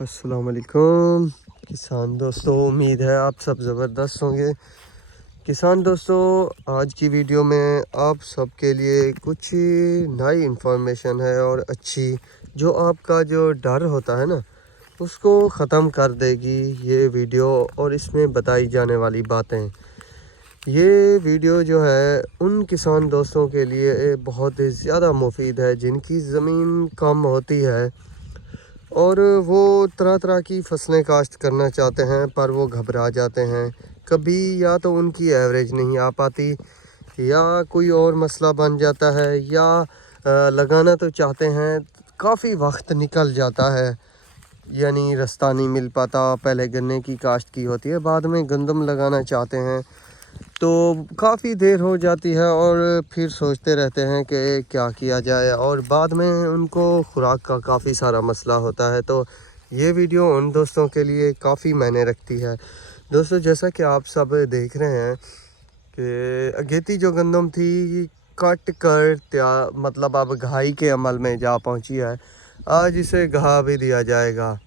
अस्सलाम वालेकुम किसान दोस्तों, उम्मीद है आप सब ज़बरदस्त होंगे। किसान दोस्तों, आज की वीडियो में आप सब के लिए कुछ नई इन्फॉर्मेशन है और अच्छी, जो आपका जो डर होता है ना उसको ख़त्म कर देगी ये वीडियो। और इसमें बताई जाने वाली बातें, ये वीडियो जो है उन किसान दोस्तों के लिए बहुत ज़्यादा मुफीद है जिनकी ज़मीन कम होती है और वो तरह तरह की फसलें काश्त करना चाहते हैं, पर वो घबरा जाते हैं। कभी या तो उनकी एवरेज नहीं आ पाती, या कोई और मसला बन जाता है, या लगाना तो चाहते हैं, काफ़ी वक्त निकल जाता है, यानी रास्ता नहीं मिल पाता। पहले गन्ने की काश्त की होती है, बाद में गंदम लगाना चाहते हैं तो काफ़ी देर हो जाती है और फिर सोचते रहते हैं कि क्या किया जाए, और बाद में उनको खुराक का काफ़ी सारा मसला होता है। तो ये वीडियो उन दोस्तों के लिए काफ़ी मायने रखती है। दोस्तों, जैसा कि आप सब देख रहे हैं कि अगेती जो गंदम थी कट कर मतलब अब घाई के अमल में जा पहुंची है। आज इसे घा भी दिया जाएगा।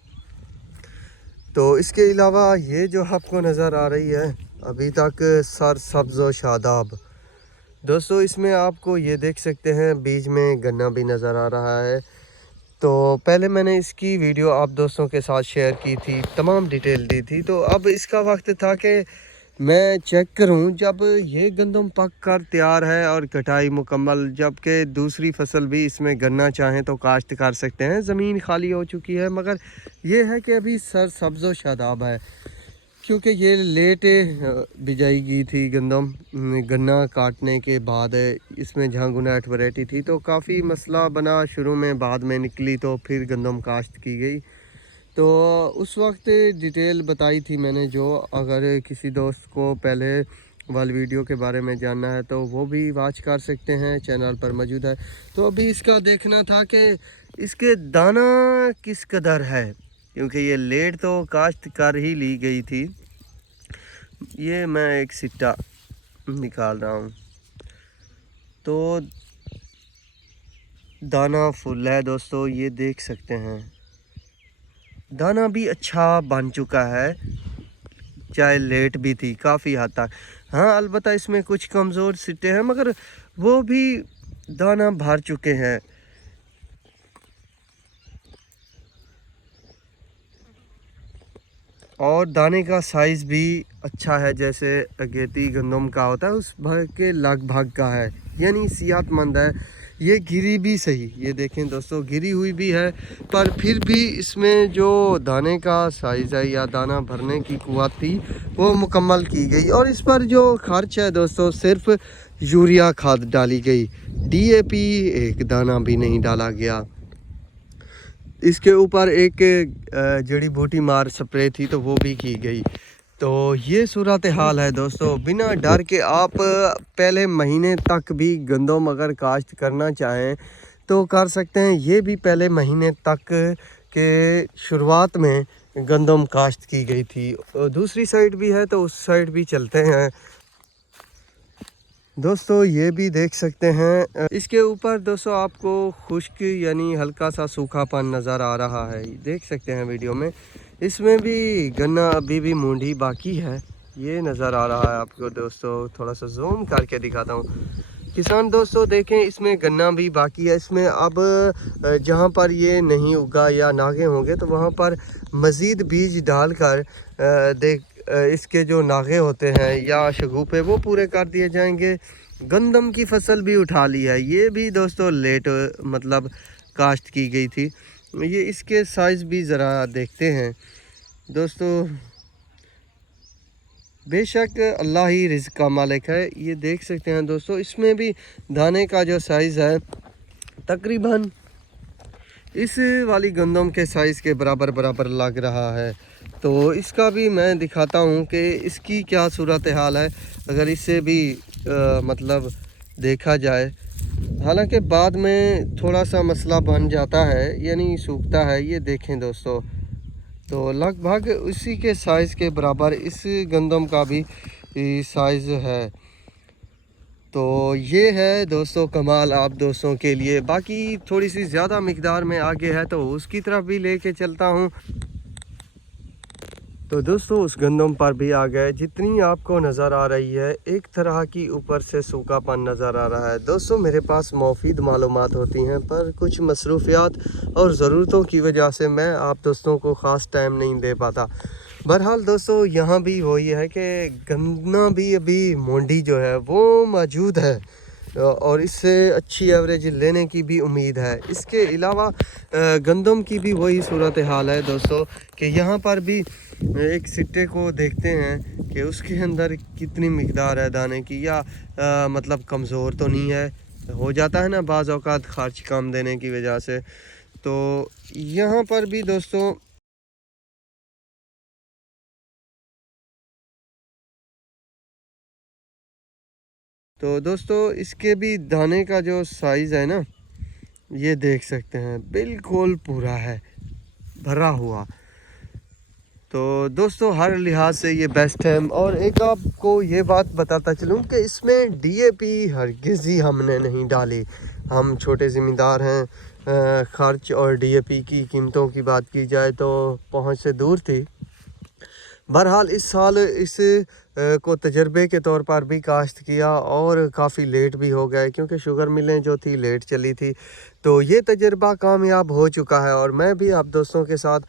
तो इसके अलावा ये जो आपको नज़र आ रही है अभी तक सर सब्ज़ व शादाब, दोस्तों इसमें आपको ये देख सकते हैं बीच में गन्ना भी नज़र आ रहा है। तो पहले मैंने इसकी वीडियो आप दोस्तों के साथ शेयर की थी, तमाम डिटेल दी थी। तो अब इसका वक्त था कि मैं चेक करूं जब ये गंदम पक कर तैयार है और कटाई मुकम्मल, जबकि दूसरी फसल भी इसमें गन्ना चाहें तो काश्त कर सकते हैं। ज़मीन खाली हो चुकी है, मगर ये है कि अभी सर सब्ज़ व शादाब है, क्योंकि ये लेट बिजाई की थी गंदम। गन्ना काटने के बाद इसमें झांगुनाट वैरायटी थी, तो काफ़ी मसला बना शुरू में, बाद में निकली तो फिर गंदम काश्त की गई। तो उस वक्त डिटेल बताई थी मैंने, जो अगर किसी दोस्त को पहले वाली वीडियो के बारे में जानना है तो वो भी वॉच कर सकते हैं, चैनल पर मौजूद है। तो अभी इसका देखना था कि इसके दाना किस कदर है, क्योंकि ये लेट तो काश्त कर ही ली गई थी। ये मैं एक सिट्टा निकाल रहा हूँ, तो दाना फुल है दोस्तों, ये देख सकते हैं। दाना भी अच्छा बन चुका है, चाहे लेट भी थी काफ़ी हद तक। हाँ, अलबत्ता इसमें कुछ कमज़ोर सिट्टे हैं, मगर वो भी दाना भर चुके हैं। और दाने का साइज़ भी अच्छा है, जैसे अगेती गंदम का होता है उस भाग के लगभग का है, यानी सेहतमंद है। ये गिरी भी सही, ये देखें दोस्तों, गिरी हुई भी है, पर फिर भी इसमें जो दाने का साइज़ है या दाना भरने की कुव्वत थी वो मुकम्मल की गई। और इस पर जो खर्च है दोस्तों, सिर्फ यूरिया खाद डाली गई, DAP एक दाना भी नहीं डाला गया। इसके ऊपर एक जड़ी बूटी मार स्प्रे थी तो वो भी की गई। तो ये सूरत हाल है दोस्तों। बिना डर के आप पहले महीने तक भी गंदम अगर काश्त करना चाहें तो कर सकते हैं। ये भी पहले महीने तक के शुरुआत में गंदम काश्त की गई थी। दूसरी साइड भी है तो उस साइड भी चलते हैं दोस्तों। ये भी देख सकते हैं, इसके ऊपर दोस्तों आपको खुश्क यानी हल्का सा सूखापन नज़र आ रहा है, देख सकते हैं वीडियो में। इसमें भी गन्ना अभी भी मूंढी बाकी है, ये नज़र आ रहा है आपको दोस्तों। थोड़ा सा जूम करके दिखाता हूँ किसान दोस्तों, देखें इसमें गन्ना भी बाकी है। इसमें अब जहाँ पर ये नहीं उगा या नागे होंगे तो वहाँ पर मज़ीद बीज डालकर इसके जो नागे होते हैं या शगुफे वो पूरे कर दिए जाएंगे। गंदम की फसल भी उठा ली है, ये भी दोस्तों लेट मतलब काश्त की गई थी। ये इसके साइज़ भी ज़रा देखते हैं दोस्तों। बेशक अल्लाह ही रिज़्क़ का मालिक है। ये देख सकते हैं दोस्तों, इसमें भी दाने का जो साइज़ है तकरीबन इस वाली गंदम के साइज़ के बराबर लग रहा है। तो इसका भी मैं दिखाता हूँ कि इसकी क्या सूरत हाल है अगर इससे भी मतलब देखा जाए। हालांकि बाद में थोड़ा सा मसला बन जाता है, यानी सूखता है। ये देखें दोस्तों, तो लगभग उसी के साइज़ के बराबर इस गंदम का भी साइज़ है। तो ये है दोस्तों कमाल आप दोस्तों के लिए। बाकी थोड़ी सी ज़्यादा मिकदार में आगे है तो उसकी तरफ भी लेके चलता हूँ। तो दोस्तों उस गंदम पर भी आ गए। जितनी आपको नज़र आ रही है एक तरह की ऊपर से सूखापन नज़र आ रहा है। दोस्तों मेरे पास मुफीद मालूमात होती हैं, पर कुछ मसरूफियात और ज़रूरतों की वजह से मैं आप दोस्तों को ख़ास टाइम नहीं दे पाता। बहरहाल दोस्तों यहाँ भी वही है कि गन्ना भी अभी मंडी जो है वो मौजूद है और इससे अच्छी एवरेज लेने की भी उम्मीद है। इसके अलावा गंदम की भी वही सूरत हाल है दोस्तों कि यहाँ पर भी एक सिट्टे को देखते हैं कि उसके अंदर कितनी मिकदार है दाने की, या मतलब कमज़ोर तो नहीं है। हो जाता है ना बाज़ औक़ात खर्च कम देने की वजह से। तो यहाँ पर भी दोस्तों इसके भी दाने का जो साइज़ है ना, ये देख सकते हैं बिल्कुल पूरा है, भरा हुआ। तो दोस्तों हर लिहाज से ये बेस्ट है। और एक आपको ये बात बताता चलूँ कि इसमें डीएपी हरगिज़ ही हमने नहीं डाली। हम छोटे ज़मींदार हैं, खर्च और डीएपी की कीमतों की बात की जाए तो पहुंच से दूर थी। बहरहाल इस साल इस को तजर्बे के तौर पर भी काश्त किया और काफ़ी लेट भी हो गए, क्योंकि शुगर मिलें जो थी लेट चली थी। तो ये तजर्बा कामयाब हो चुका है और मैं भी आप दोस्तों के साथ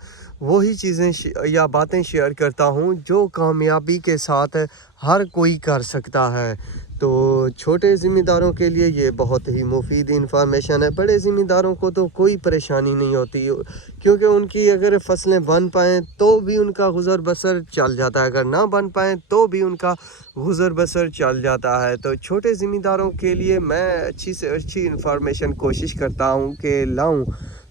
वही चीज़ें या बातें शेयर करता हूँ जो कामयाबी के साथ हर कोई कर सकता है। तो छोटे ज़िम्मेदारों के लिए ये बहुत ही मुफीद इंफॉर्मेशन है। बड़े ज़िम्मेदारों को तो कोई परेशानी नहीं होती, क्योंकि उनकी अगर फसलें बन पाएँ तो भी उनका गुज़र बसर चल जाता है, अगर ना बन पाएँ तो भी उनका गुज़र बसर चल जाता है। तो छोटे ज़िम्मेदारों के लिए मैं अच्छी से अच्छी इंफॉर्मेशन कोशिश करता हूँ कि लाऊँ,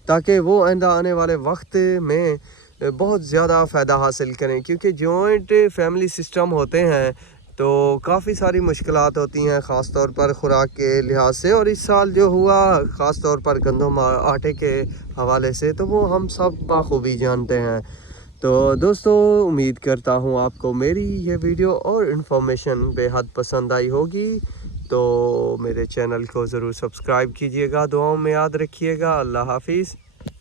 ताकि वो आइंदा आने वाले वक्त में बहुत ज़्यादा फ़ायदा हासिल करें। क्योंकि जॉइंट फैमिली सिस्टम होते हैं तो काफ़ी सारी मुश्किलात होती हैं, ख़ास तौर पर ख़ुराक के लिहाज से। और इस साल जो हुआ ख़ास तौर पर गंदम आटे के हवाले से, तो वो हम सब बाखूबी जानते हैं। तो दोस्तों उम्मीद करता हूँ आपको मेरी ये वीडियो और इन्फॉर्मेशन बेहद पसंद आई होगी। तो मेरे चैनल को ज़रूर सब्सक्राइब कीजिएगा, दुआओं में याद रखिएगा। अल्लाह हाफिज़।